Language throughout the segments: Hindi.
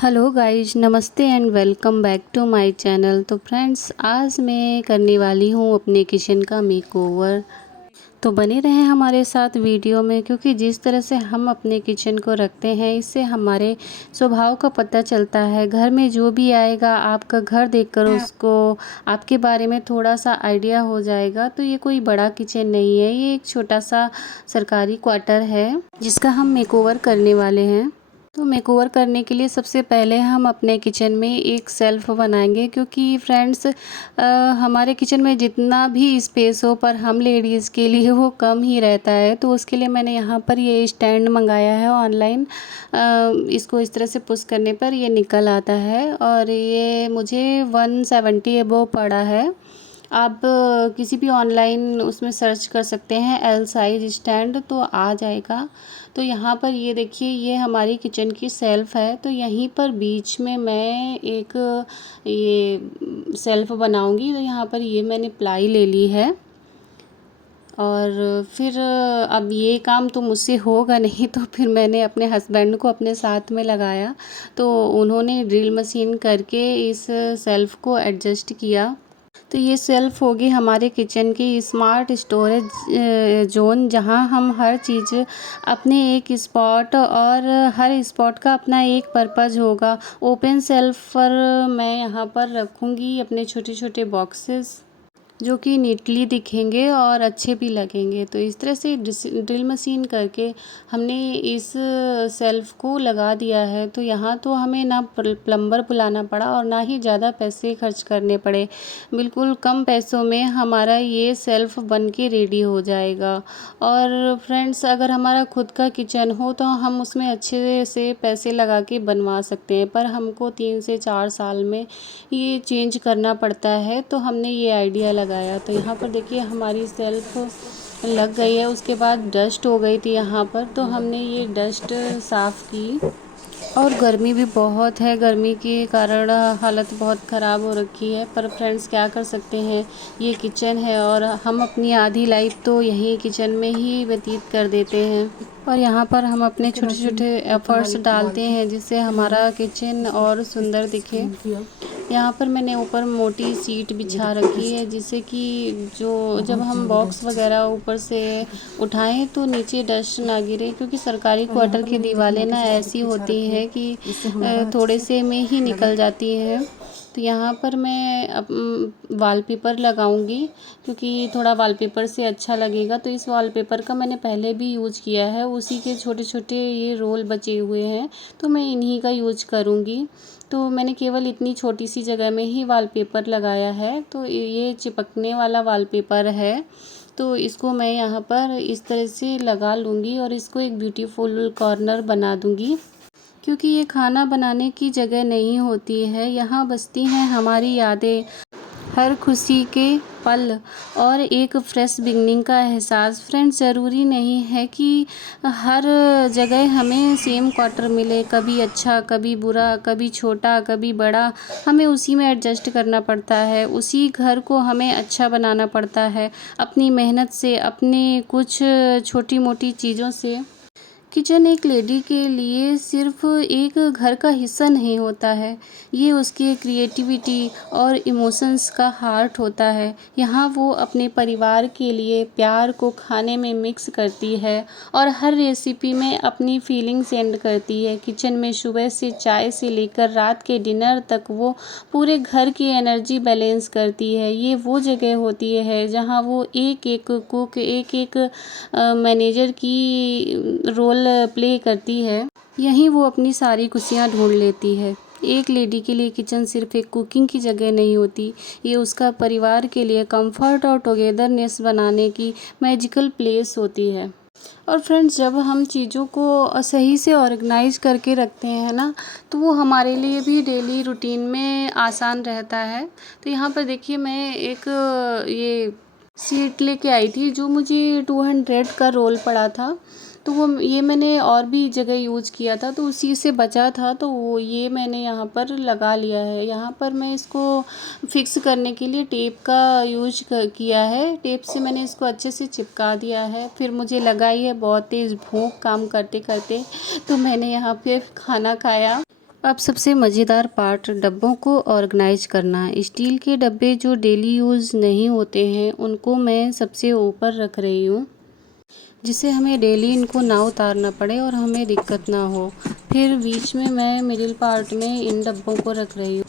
हेलो गाइज, नमस्ते and welcome back to my channel. तो फ्रेंड्स, आज मैं करने वाली हूँ अपने किचन का मेकओवर। तो बने रहें हमारे साथ वीडियो में, क्योंकि जिस तरह से हम अपने किचन को रखते हैं इससे हमारे स्वभाव का पता चलता है। घर में जो भी आएगा आपका घर देखकर उसको आपके बारे में थोड़ा सा आइडिया हो जाएगा। तो ये कोई बड़ा किचन नहीं है, ये एक छोटा सा सरकारी क्वार्टर है जिसका हम मेकओवर करने वाले हैं। तो मेकओवर करने के लिए सबसे पहले हम अपने किचन में एक सेल्फ़ बनाएंगे, क्योंकि फ्रेंड्स हमारे किचन में जितना भी स्पेस हो पर हम लेडीज़ के लिए वो कम ही रहता है। तो उसके लिए मैंने यहाँ पर ये स्टैंड मंगाया है ऑनलाइन। इसको इस तरह से पुश करने पर ये निकल आता है और ये मुझे 170 अबव पड़ा है। आप किसी भी ऑनलाइन उसमें सर्च कर सकते हैं एल साइज स्टैंड, तो आ जाएगा। तो यहाँ पर ये देखिए, ये हमारी किचन की सेल्फ़ है। तो यहीं पर बीच में मैं एक ये सेल्फ़ बनाऊंगी। तो यहाँ पर ये मैंने प्लाई ले ली है और फिर अब ये काम तो मुझसे होगा नहीं, तो फिर मैंने अपने हस्बैंड को अपने साथ में लगाया। तो उन्होंने ड्रिल मशीन करके इस सेल्फ़ को एडजस्ट किया। तो ये सेल्फ होगी हमारे किचन की स्मार्ट स्टोरेज जोन, जहां हम हर चीज़ अपने एक स्पॉट, और हर स्पॉट का अपना एक पर्पज़ होगा। ओपन सेल्फ पर मैं यहाँ पर रखूँगी अपने छोटे छोटे बॉक्सेस, जो कि नीटली दिखेंगे और अच्छे भी लगेंगे। तो इस तरह से ड्रिल मशीन करके हमने इस सेल्फ़ को लगा दिया है। तो यहाँ तो हमें ना प्लम्बर बुलाना पड़ा और ना ही ज़्यादा पैसे खर्च करने पड़े। बिल्कुल कम पैसों में हमारा ये सेल्फ़ बन के रेडी हो जाएगा। और फ्रेंड्स, अगर हमारा खुद का किचन हो तो हम उसमें अच्छे से पैसे लगा के बनवा सकते हैं, पर हमको 3 से 4 साल में ये चेंज करना पड़ता है। तो हमने ये आइडिया लगाया। तो यहाँ पर देखिए हमारी सेल्फ लग गई है। उसके बाद डस्ट हो गई थी यहाँ पर, तो हमने ये डस्ट साफ़ की। और गर्मी भी बहुत है, गर्मी के कारण हालत बहुत ख़राब हो रखी है। पर फ्रेंड्स, क्या कर सकते हैं, ये किचन है और हम अपनी आधी लाइफ तो यहीं किचन में ही व्यतीत कर देते हैं। और यहाँ पर हम अपने छोटे छोटे एफर्ट्स डालते हैं जिससे हमारा किचन और सुंदर दिखे। यहाँ पर मैंने ऊपर मोटी सीट बिछा रखी है, जिससे कि जो जब हम बॉक्स वगैरह ऊपर से उठाएं तो नीचे डस्ट ना गिरे, क्योंकि सरकारी क्वार्टर की दीवारें ना ऐसी होती हैं कि थोड़े से में ही निकल जाती हैं। तो यहाँ पर मैं वॉलपेपर लगाऊंगी, क्योंकि थोड़ा वॉलपेपर से अच्छा लगेगा। तो इस वॉलपेपर का मैंने पहले भी यूज़ किया है, उसी के छोटे छोटे ये रोल बचे हुए हैं, तो मैं इन्हीं का यूज करूँगी। तो मैंने केवल इतनी छोटी सी जगह में ही वॉलपेपर लगाया है। तो ये चिपकने वाला वॉलपेपर है, तो इसको मैं यहाँ पर इस तरह से लगा लूँगी और इसको एक ब्यूटीफुल कॉर्नर बना दूँगी। क्योंकि ये खाना बनाने की जगह नहीं होती है, यहाँ बसती हैं हमारी यादें, हर खुशी के पल और एक फ्रेश बिगनिंग का एहसास। फ्रेंड्स, ज़रूरी नहीं है कि हर जगह हमें सेम क्वार्टर मिले, कभी अच्छा कभी बुरा, कभी छोटा कभी बड़ा। हमें उसी में एडजस्ट करना पड़ता है, उसी घर को हमें अच्छा बनाना पड़ता है अपनी मेहनत से, अपने कुछ छोटी मोटी चीज़ों से। किचन एक लेडी के लिए सिर्फ एक घर का हिस्सा नहीं होता है, ये उसकी क्रिएटिविटी और इमोशंस का हार्ट होता है। यहाँ वो अपने परिवार के लिए प्यार को खाने में मिक्स करती है और हर रेसिपी में अपनी फीलिंग सेंड करती है। किचन में सुबह से चाय से लेकर रात के डिनर तक वो पूरे घर की एनर्जी बैलेंस करती है। ये वो जगह होती है जहाँ वो एक एक कुक, एक एक मैनेजर की रोल प्ले करती है। यहीं वो अपनी सारी खुशियाँ ढूंढ लेती है। एक लेडी के लिए किचन सिर्फ एक कुकिंग की जगह नहीं होती, ये उसका परिवार के लिए कंफर्ट और टुगेदरनेस बनाने की मैजिकल प्लेस होती है। और फ्रेंड्स, जब हम चीज़ों को सही से ऑर्गेनाइज करके रखते हैं ना, तो वो हमारे लिए भी डेली रूटीन में आसान रहता है। तो यहाँ पर देखिए, मैं एक ये शीट लेके आई थी जो मुझे 200 का रोल पड़ा था। तो वो ये मैंने और भी जगह यूज़ किया था, तो उसी से बचा था, तो वो ये मैंने यहाँ पर लगा लिया है। यहाँ पर मैं इसको फिक्स करने के लिए टेप का यूज किया है। टेप से मैंने इसको अच्छे से चिपका दिया है। फिर मुझे लगा ही है बहुत तेज़ भूख काम करते करते, तो मैंने यहाँ पे खाना खाया। अब सबसे मज़ेदार पार्ट डब्बों को ऑर्गेनाइज करना। स्टील के डब्बे जो डेली यूज़ नहीं होते हैं उनको मैं सबसे ऊपर रख रही हूँ, जिससे हमें डेली इनको ना उतारना पड़े और हमें दिक्कत ना हो। फिर बीच में मैं मिडिल पार्ट में इन डब्बों को रख रही हूँ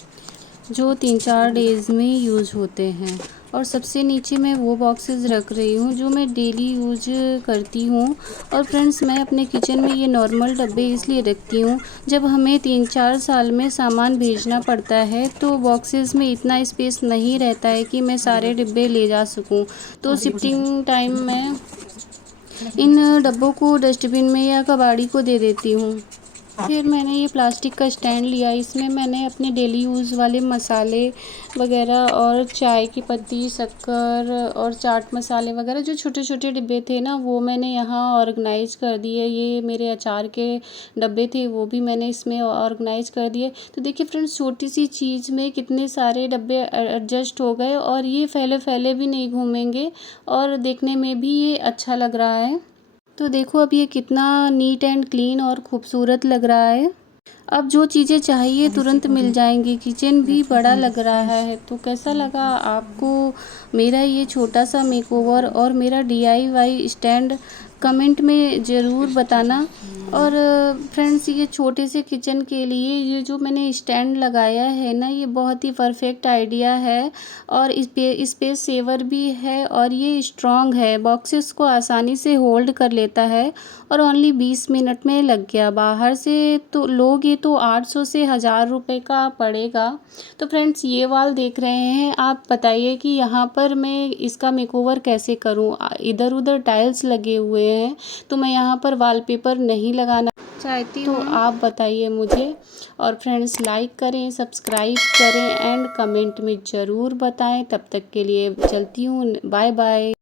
जो 3-4 डेज़ में यूज़ होते हैं, और सबसे नीचे मैं वो बॉक्सेस रख रही हूँ जो मैं डेली यूज करती हूँ। और फ्रेंड्स, मैं अपने किचन में ये नॉर्मल डब्बे इसलिए रखती हूँ, जब हमें 3-4 साल में सामान भेजना पड़ता है तो बॉक्सेस में इतना स्पेस नहीं रहता है कि मैं सारे डिब्बे ले जा सकूँ। तो शिफ्टिंग टाइम में इन डब्बों को डस्टबिन में या कबाड़ी को दे देती हूँ। फिर मैंने ये प्लास्टिक का स्टैंड लिया, इसमें मैंने अपने डेली यूज़ वाले मसाले वगैरह और चाय की पत्ती, शक्कर और चाट मसाले वगैरह जो छोटे छोटे डिब्बे थे ना, वो मैंने यहाँ ऑर्गेनाइज कर दिए। ये मेरे अचार के डब्बे थे, वो भी मैंने इसमें ऑर्गेनाइज कर दिए। तो देखिए फ्रेंड्स, छोटी सी चीज़ में कितने सारे डब्बे एडजस्ट हो गए, और ये फैले फैले भी नहीं घूमेंगे और देखने में भी ये अच्छा लग रहा है। तो देखो अब ये कितना नीट एंड क्लीन और खूबसूरत लग रहा है। अब जो चीज़ें चाहिए तुरंत मिल जाएंगी। किचन भी बड़ा लग रहा है। तो कैसा लगा आपको मेरा ये छोटा सा मेकओवर और मेरा DIY स्टैंड? कमेंट में ज़रूर बताना। और फ्रेंड्स, ये छोटे से किचन के लिए ये जो मैंने स्टैंड लगाया है ना, ये बहुत ही परफेक्ट आइडिया है और स्पेस सेवर भी है, और ये स्ट्रॉन्ग है, बॉक्सेस को आसानी से होल्ड कर लेता है, और ओनली 20 मिनट में लग गया। बाहर से तो लोगे तो 800 से 1000 रुपये का पड़ेगा। तो फ्रेंड्स, ये वाल देख रहे हैं, आप बताइए कि यहाँ पर मैं इसका मेकओवर कैसे करूँ। इधर उधर टाइल्स लगे हुए हैं, तो मैं यहाँ पर वॉलपेपर नहीं लगाना चाहती हूँ। तो आप बताइए मुझे। और फ्रेंड्स, लाइक करें, सब्सक्राइब करें एंड कमेंट में ज़रूर बताएं। तब तक के लिए चलती हूँ, बाय बाय।